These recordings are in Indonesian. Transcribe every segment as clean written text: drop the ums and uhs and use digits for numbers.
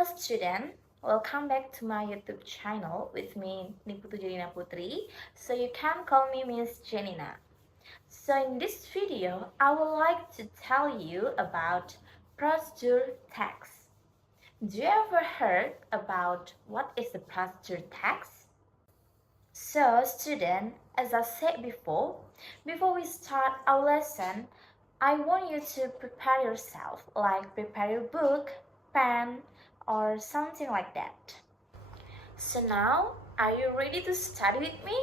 Hello student, welcome back to my YouTube channel with me Niputu Janina Putri, so you can call me Miss Janina. So in this video, I would like to tell you about procedure text. Do you ever heard about what is the procedure text? So student, as I said before we start our lesson, I want you to prepare yourself, like prepare your book, pen, or something like that. So now, are you ready to study with me?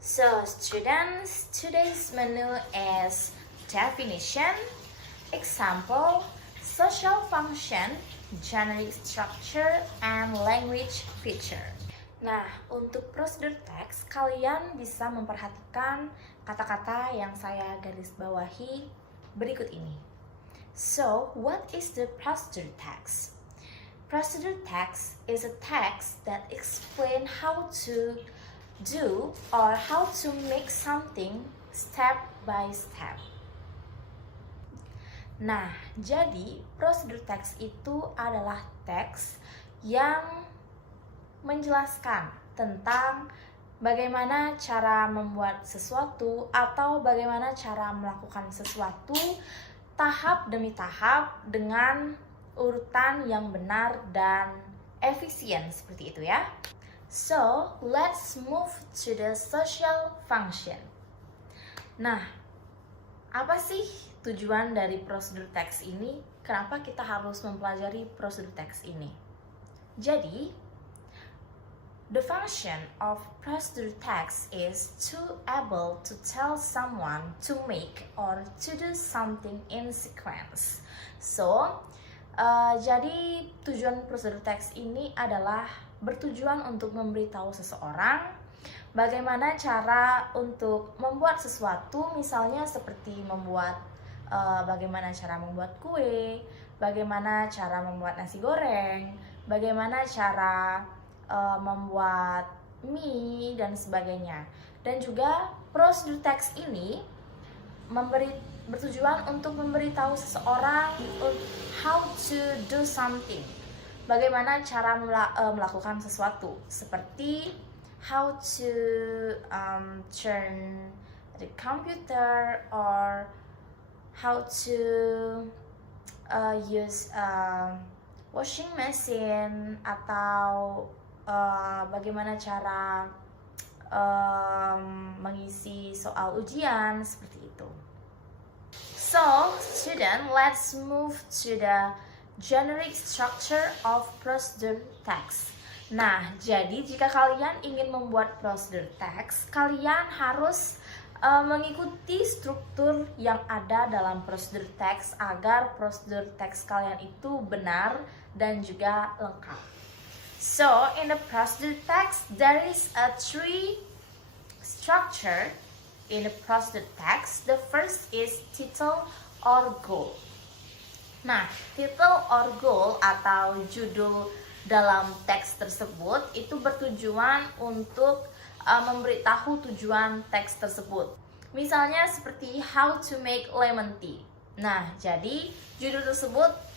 So students, today's menu is definition, example, social function, generic structure, and language feature. Nah, untuk prosedur teks, kalian bisa memperhatikan kata-kata yang saya garis bawahi berikut ini. So, what is the procedure text? Procedure text is a text that explains how to do or how to make something step by step. Nah, jadi prosedur teks itu adalah teks yang menjelaskan tentang bagaimana cara membuat sesuatu atau bagaimana cara melakukan sesuatu tahap demi tahap dengan urutan yang benar dan efisien seperti itu ya. So, let's move to the social function. Nah, apa sih tujuan dari prosedur teks ini? Kenapa kita harus mempelajari prosedur teks ini? Jadi, the function of procedure text is to able to tell someone to make or to do something in sequence. So, jadi tujuan prosedur teks ini adalah bertujuan untuk memberitahu seseorang bagaimana cara untuk membuat sesuatu, misalnya seperti bagaimana cara membuat kue, bagaimana cara membuat nasi goreng, bagaimana cara membuat mie dan sebagainya. Dan juga prosedur teks ini bertujuan untuk memberitahu seseorang how to do something, bagaimana cara melakukan sesuatu, seperti how to turn the computer or how to use washing machine, atau bagaimana cara mengisi soal ujian, seperti itu. So, student, let's move to the generic structure of procedure text. Nah, jadi jika kalian ingin membuat prosedur teks, kalian harus mengikuti struktur yang ada dalam prosedur teks agar prosedur teks kalian itu benar dan juga lengkap. So, in the procedure text, there is a three structure in the procedure text. The first is title or goal. Nah, title or goal atau judul dalam teks tersebut itu bertujuan untuk memberitahu tujuan teks tersebut. Misalnya seperti how to make lemon tea. Nah, jadi judul tersebut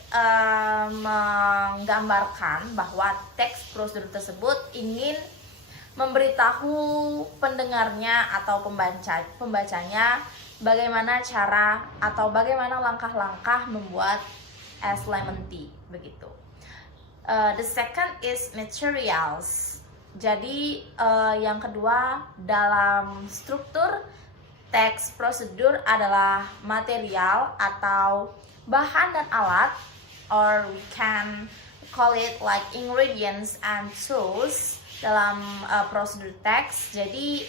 menggambarkan bahwa teks prosedur tersebut ingin memberitahu pendengarnya atau pembacanya bagaimana cara atau bagaimana langkah-langkah membuat es lemon tea, begitu. The second is materials. Jadi yang kedua dalam struktur teks prosedur adalah material atau bahan dan alat, or we can call it like ingredients and tools dalam prosedur teks. Jadi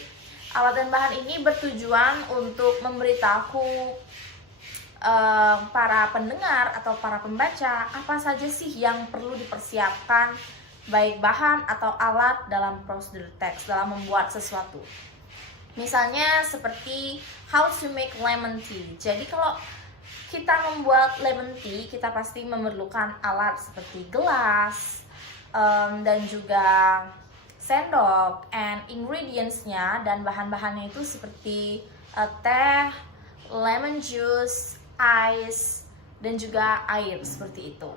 alat dan bahan ini bertujuan untuk memberitahu para pendengar atau para pembaca apa saja sih yang perlu dipersiapkan, baik bahan atau alat dalam prosedur teks dalam membuat sesuatu. Misalnya seperti how to make lemon tea. Jadi kalau kita membuat lemon tea, kita pasti memerlukan alat seperti gelas dan juga sendok, and ingredients-nya dan bahan-bahannya itu seperti teh, lemon juice, ice, dan juga air, seperti itu.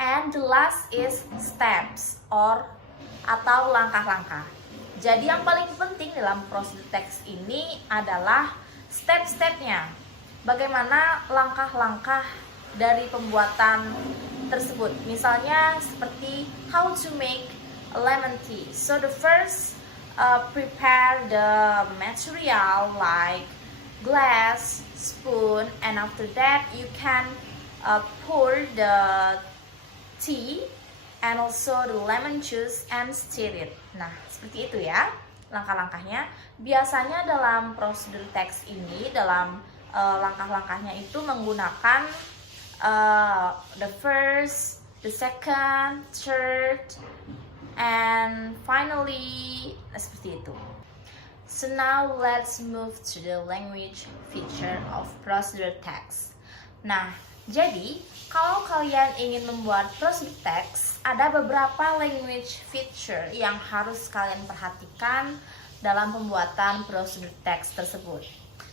And the last is steps atau langkah-langkah. Jadi yang paling penting dalam prosedur teks ini adalah step-stepnya. Bagaimana langkah-langkah dari pembuatan tersebut. Misalnya seperti how to make a lemon tea. So the first prepare the material like glass, spoon, and after that you can pour the tea and also the lemon juice and stir it. Nah, seperti itu ya langkah-langkahnya. Biasanya dalam prosedur teks ini, dalam langkah-langkahnya itu menggunakan the first, the second, third, and finally, seperti itu. So now let's move to the language feature of prosedur text. Nah, jadi kalau kalian ingin membuat prosedur text, ada beberapa language feature yang harus kalian perhatikan dalam pembuatan prosedur text tersebut.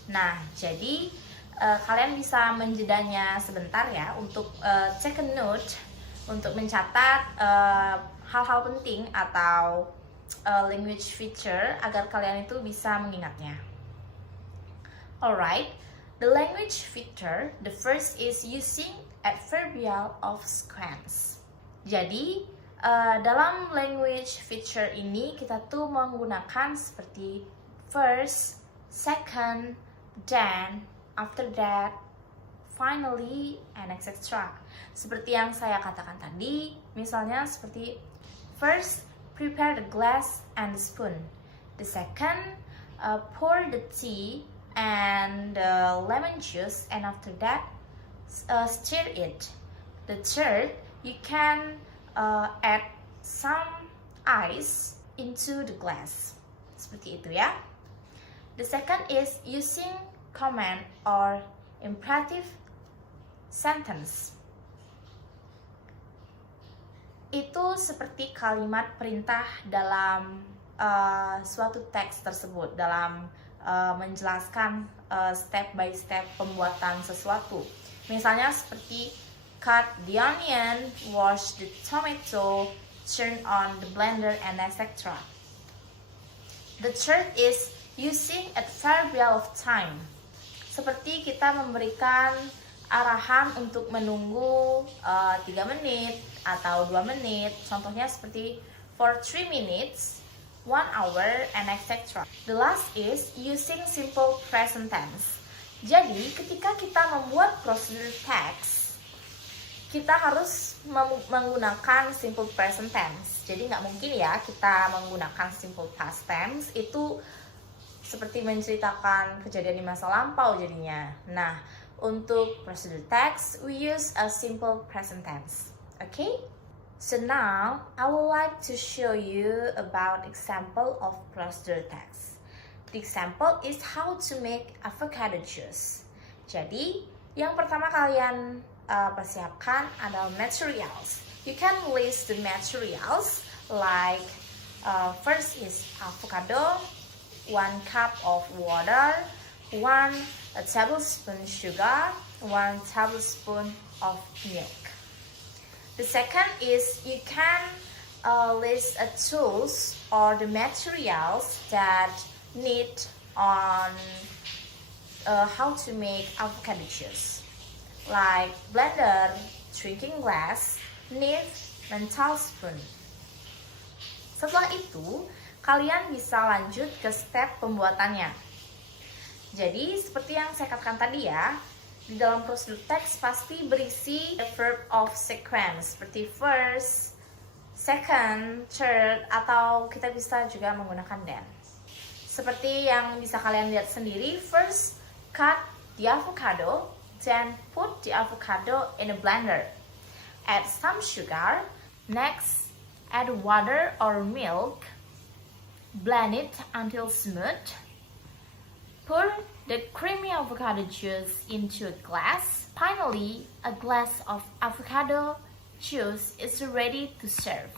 Nah, jadi kalian bisa menjedanya sebentar ya untuk take a note, untuk mencatat hal-hal penting atau language feature agar kalian itu bisa mengingatnya. Alright, the language feature, the first is using adverbial of sequence. Jadi dalam language feature ini kita tuh menggunakan seperti first, second, then, after that, finally, and etc. Seperti yang saya katakan tadi, misalnya seperti first, prepare the glass and the spoon. The second, pour the tea and the lemon juice, and after that, stir it. The third, you can add some ice into the glass. Seperti itu ya. The second is using command or imperative sentence. Itu seperti kalimat perintah dalam suatu teks tersebut, dalam menjelaskan step by step pembuatan sesuatu. Misalnya seperti cut the onion, wash the tomato, turn on the blender, and etc. The third is using adverbial of time. Seperti kita memberikan arahan untuk menunggu 3 menit atau 2 menit. Contohnya seperti for 3 minutes, 1 hour, and etc. The last is using simple present tense. Jadi ketika kita membuat prosedur text, kita harus menggunakan simple present tense. Jadi nggak mungkin ya kita menggunakan simple past tense, itu seperti menceritakan kejadian di masa lampau jadinya. Nah, untuk prosedur text, we use a simple present tense. Okay? So now, I would like to show you about example of prosedur text. The example is how to make avocado juice. Jadi, yang pertama kalian persiapkan adalah materials. You can list the materials like first is avocado, 1 cup of water, 1 tablespoon sugar, 1 tablespoon of milk. The second is you can list tools or the materials that need on how to make avocado juice, like blender, drinking glass, knife, and tablespoon. Setelah itu, kalian bisa lanjut ke step pembuatannya. Jadi, seperti yang saya katakan tadi ya, di dalam prosedur teks pasti berisi verb of sequence seperti first, second, third, atau kita bisa juga menggunakan then. Seperti yang bisa kalian lihat sendiri, first cut the avocado, then put the avocado in a blender. Add some sugar, next add water or milk, blend it until smooth. Pour the creamy avocado juice into a glass. Finally, a glass of avocado juice is ready to serve.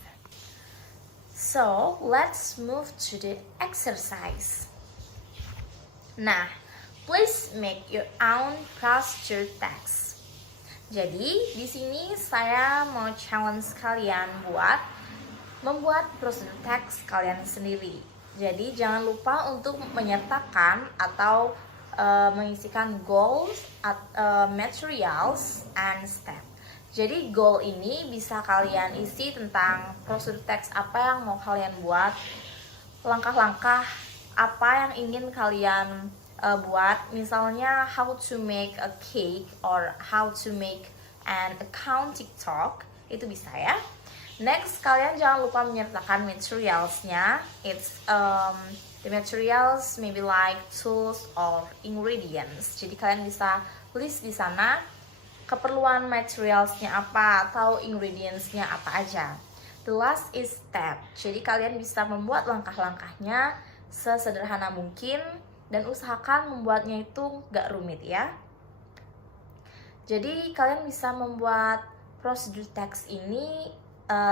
So, let's move to the exercise. Nah, please make your own prosedur text. Jadi di sini saya mau challenge kalian buat membuat prosedur teks kalian sendiri. Jadi jangan lupa untuk menyertakan atau mengisikan goals, materials, and step. Jadi goal ini bisa kalian isi tentang prosedur teks apa yang mau kalian buat, langkah-langkah apa yang ingin kalian buat, misalnya how to make a cake or how to make an account TikTok, itu bisa ya. Next, kalian jangan lupa menyertakan materialsnya. It's the materials maybe like tools or ingredients. Jadi kalian bisa list di sana keperluan materialsnya apa atau ingredientsnya apa aja. The last is step. Jadi kalian bisa membuat langkah-langkahnya sesederhana mungkin dan usahakan membuatnya itu gak rumit ya. Jadi kalian bisa membuat prosedur teks ini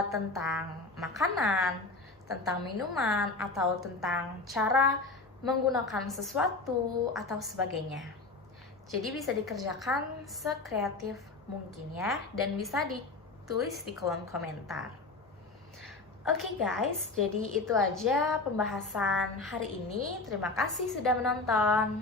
tentang makanan, tentang minuman, atau tentang cara menggunakan sesuatu atau sebagainya. Jadi bisa dikerjakan sekreatif mungkin ya, dan bisa ditulis di kolom komentar. Oke guys, jadi itu aja pembahasan hari ini. Terima kasih sudah menonton.